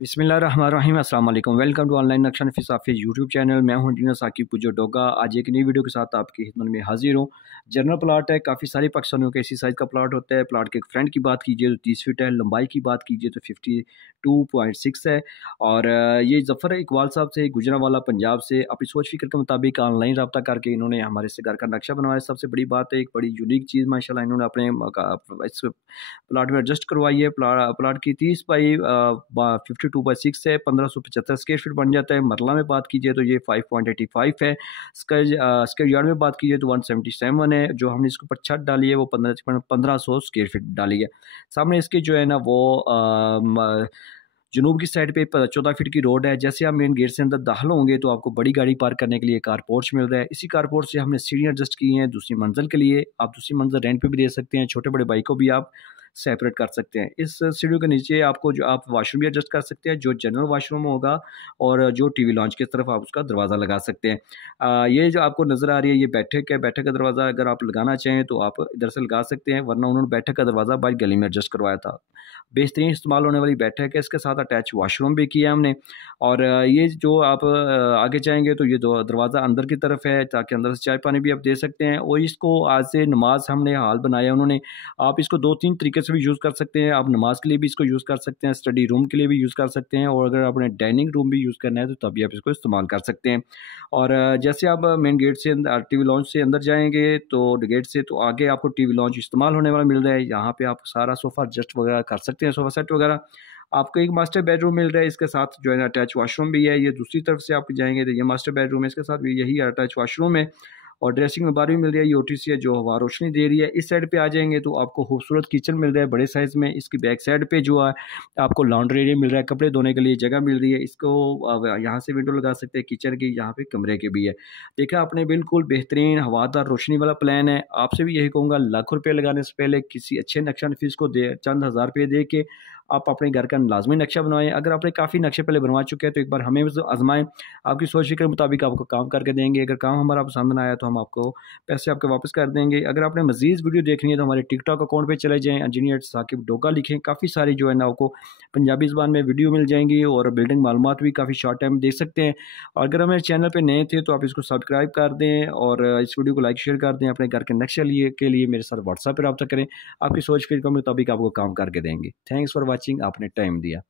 बिस्मिल्लाहिर्रहमानिर्रहीम अस्सलाम वालेकुम। वेलकम टू ऑनलाइन नक्शा नफीस हाफिज़ यूट्यूब चैनल। मैं हूं इंजीनियर साकिब पुजो डोगा। आज एक नई वीडियो के साथ आपकी खिदमत में हाजिर हूं। जनरल प्लाट है, काफ़ी सारे पाकिस्तानियों के इसी साइज़ का प्लाट होता है। प्लाट के फ्रंट की बात कीजिए तो 30 फीट है, लंबाई की बात कीजिए तो 52.6 है। और ये ज़फ़र इकबाल साहब से गुजरांवाला पंजाब से अपनी सोच फ़िक्र के मुताबिक ऑनलाइन रब्ता करके इन्होंने हमारे से घर का नक्शा बनवाया। सबसे बड़ी बात है, एक बड़ी यूनिक चीज़ माशाल्लाह इन्होंने अपने इस प्लाट में एडजस्ट करवाई है। प्लाट की 30 बाई 52/6 है, 1575 स्क्वायर फीट बन जाता है। मरला में बात कीजिए तो ये 5.85 है। स्क्वायर यार्ड में बात कीजिए तो 177 है। जो हमने इसके ऊपर छत डाली है वो 1500 स्क्वायर फीट डाली है। सामने इसके जो है ना वो जनूब की साइड पे 14 फीट की रोड है। जैसे आप मेन गेट से अंदर दाखिल होंगे तो आपको बड़ी गाड़ी पार्क करने के लिए कार पोर्च मिल रहा है। इसी कार पोर्च से हमने सीढ़ियाँ एडजस्ट की हैं दूसरी मंजिल के लिए। आप दूसरी मंजिल रेंट पे भी दे सकते हैं, छोटे बड़े बाइक को भी आप सेपरेट कर सकते हैं। इस सीढ़ियों के नीचे आपको जो आप वाशरूम भी एडजस्ट कर सकते हैं, जो जनरल वाशरूम होगा, और जो टीवी लॉन्च की तरफ आप उसका दरवाज़ा लगा सकते हैं। ये जो आपको नज़र आ रही है ये बैठक है। बैठक का दरवाज़ा अगर आप लगाना चाहें तो आप इधर से लगा सकते हैं, वरना उन्होंने बैठक का दरवाज़ा बाहर गली में एडजस्ट करवाया था। बेहतरीन इस्तेमाल होने वाली बैठक है। इसके साथ अटैच वॉशरूम भी किया हमने। और ये जो आप आगे जाएँगे तो ये दो दरवाज़ा अंदर की तरफ है, ताकि अंदर से चाय पानी भी आप दे सकते हैं। और इसको आज से नमाज़ हमने हॉल बनाया उन्होंने। आप इसको 2-3 तरीके से भी यूज़ कर सकते हैं। आप नमाज़ के लिए भी इसको यूज़ कर सकते हैं, स्टडी रूम के लिए भी यूज़ कर सकते हैं, और अगर आपने डाइनिंग रूम भी यूज़ करना है तो तभी आप इसको इस्तेमाल कर सकते हैं। और जैसे आप मेन गेट से टीवी लॉन्च से अंदर जाएँगे तो गेट से तो आगे आपको टीवी लॉन्च इस्तेमाल होने वाला मिल रहा है। यहाँ पे आप सारा सोफ़ा एडजस्ट वगैरह कर सकते हैं, सोफ़ा सेट वगैरह। आपको एक मास्टर बेडरूम मिल रहा है, इसके साथ जो है ना अटैच वॉशरूम भी है। ये दूसरी तरफ से आप जाएँगे तो ये मास्टर बेडरूम है, इसके साथ भी यही अटैच वॉशरूम है। और ड्रेसिंग में बार भी मिल रही है, ये ओटीसी है जो हवा रोशनी दे रही है। इस साइड पे आ जाएँगे तो आपको खूबसूरत किचन मिल रहा है बड़े साइज़ में। इसकी बैक साइड पे जो है आपको लॉन्ड्री एरिया मिल रहा है, कपड़े धोने के लिए जगह मिल रही है। इसको यहाँ से विंडो लगा सकते हैं किचन की, यहाँ पे कमरे की भी है। देखा आपने, बिल्कुल बेहतरीन हवादार रोशनी वाला प्लान है। आपसे भी यही कहूँगा, लाखों रुपये लगाने से पहले किसी अच्छे नक्शा नफीस को दे चंद हज़ार रुपये दे के आप अपने घर का लाजमी नक्शा बनवाएँ। अगर आपने काफ़ी नक्शे पहले बनवा चुके हैं तो एक बार हमें भी आज़माएँ। आपकी सोच के मुताबिक आपको काम करके देंगे। अगर काम हमारा पसंद ना आया तो हम आपको पैसे आपके वापस कर देंगे। अगर आपने मज़ीद वीडियो देखनी है तो हमारे टिकटॉक अकाउंट पे चले जाएँ, इंजीनियर साकिब डोगा लिखें। काफ़ी सारी जो है ना आपको पंजाबी ज़ुबान में वीडियो मिल जाएँगी, और बिल्डिंग मालूमात भी काफ़ी शॉर्ट टाइम में देख सकते हैं। और अगर हमारे चैनल पे नए थे तो आप इसको सब्सक्राइब कर दें, और इस वीडियो को लाइक शेयर कर दें। अपने घर के नक्शे के लिए मेरे साथ व्हाट्सएप पर रब्ता करें। आपकी सोच फिर के मुताबिक आपको काम करके देंगे। थैंक्स फॉर वॉचिंग, आपने टाइम दिया।